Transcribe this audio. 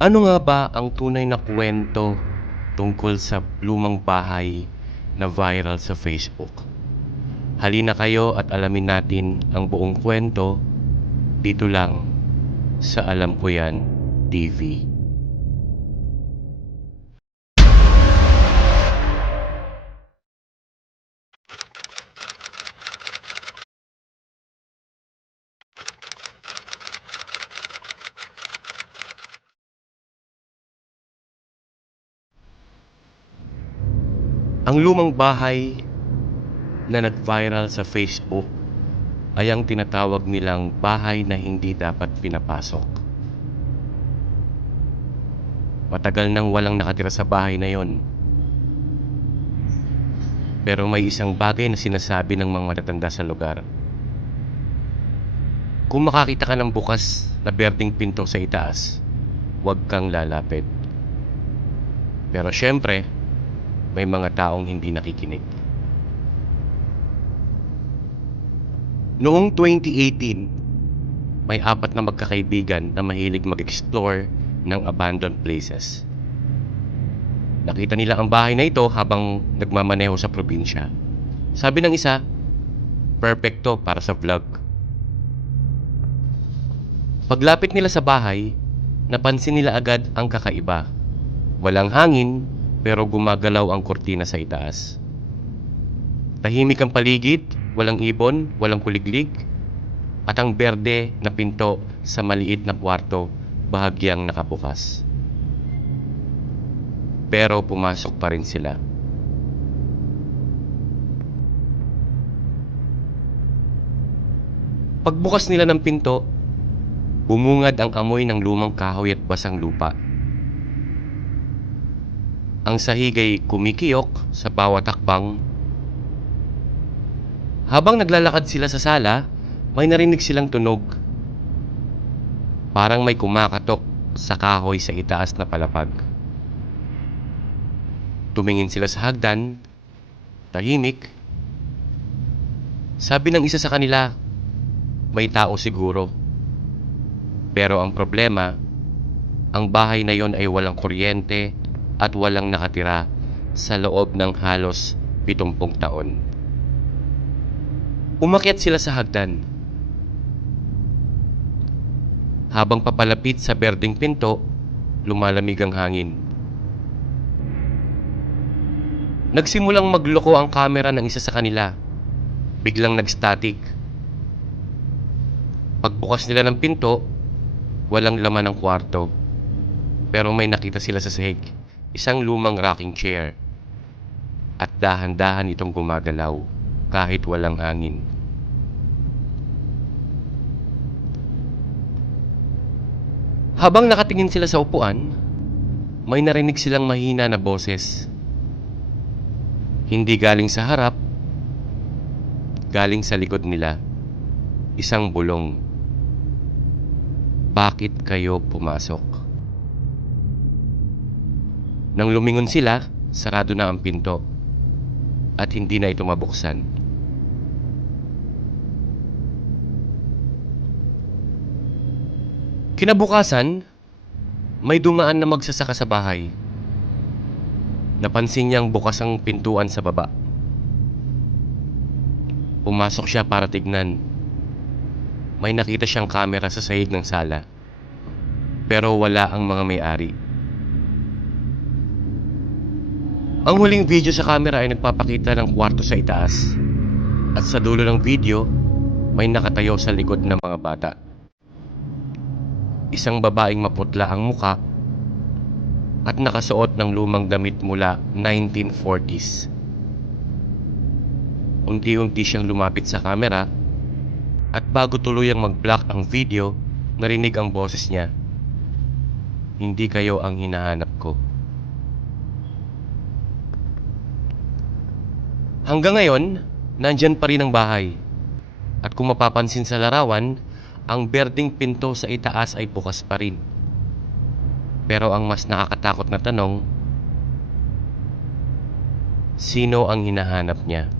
Ano nga ba ang tunay na kwento tungkol sa lumang bahay na viral sa Facebook? Halina kayo at alamin natin ang buong kwento dito lang sa Alam Ko Yan TV. Ang lumang bahay na nag-viral sa Facebook ay ang tinatawag nilang bahay na hindi dapat pinapasok. Matagal nang walang nakatira sa bahay na yon. Pero may isang bagay na sinasabi ng mga matatanda sa lugar. Kung makakita ka ng bukas na berdeng pinto sa itaas, huwag kang lalapit. Pero syempre, may mga taong hindi nakikinig. Noong 2018, may 4 na magkakaibigan na mahilig mag-explore ng abandoned places. Nakita nila ang bahay na ito habang nagmamaneho sa probinsya. Sabi ng isa, perfecto para sa vlog. Paglapit nila sa bahay, napansin nila agad ang kakaiba. Walang hangin, pero gumagalaw ang kurtina sa itaas. Tahimik ang paligid, walang ibon, walang kuliglig, at ang berde na pinto sa maliit na kwarto bahagyang nakabukas. Pero pumasok pa rin sila. Pagbukas nila ng pinto, bumungad ang amoy ng lumang kahoy at basang lupa. Ang sahig ay kumikiyok sa bawat hakbang. Habang naglalakad sila sa sala, may narinig silang tunog. Parang may kumakatok sa kahoy sa itaas na palapag. Tumingin sila sa hagdan, tahimik. Sabi ng isa sa kanila, may tao siguro. Pero ang problema, ang bahay na yon ay walang kuryente at walang nakatira sa loob ng halos 70 taon. Umakyat sila sa hagdan. Habang papalapit sa berdeng pinto, lumalamig ang hangin. Nagsimulang magloko ang kamera ng isa sa kanila. Biglang nag-static. Pagbukas nila ng pinto, walang laman ng kwarto. Pero may nakita sila sa sahig. Isang lumang rocking chair. At dahan-dahan itong gumagalaw kahit walang hangin. Habang nakatingin sila sa upuan, may narinig silang mahina na boses. Hindi galing sa harap, galing sa likod nila. Isang bulong. Bakit kayo pumasok? Nang lumingon sila, sarado na ang pinto at hindi na ito mabuksan. Kinabukasan, may dumaan na magsasaka sa bahay. Napansin niyang bukas ang pintuan sa baba. Pumasok siya para tignan. May nakita siyang kamera sa sahig ng sala. Pero wala ang mga may-ari. Ang huling video sa kamera ay nagpapakita ng kwarto sa itaas. At sa dulo ng video, may nakatayo sa likod ng mga bata. Isang babaeng maputla ang muka at nakasuot ng lumang damit mula 1940s. Unti-unti siyang lumapit sa kamera at bago tuluyang mag-block ang video, narinig ang boses niya. Hindi kayo ang hinahanap ko. Hanggang ngayon, nandyan pa rin ang bahay. At kung mapapansin sa larawan, ang berdeng pinto sa itaas ay bukas pa rin. Pero ang mas nakakatakot na tanong, sino ang hinahanap niya?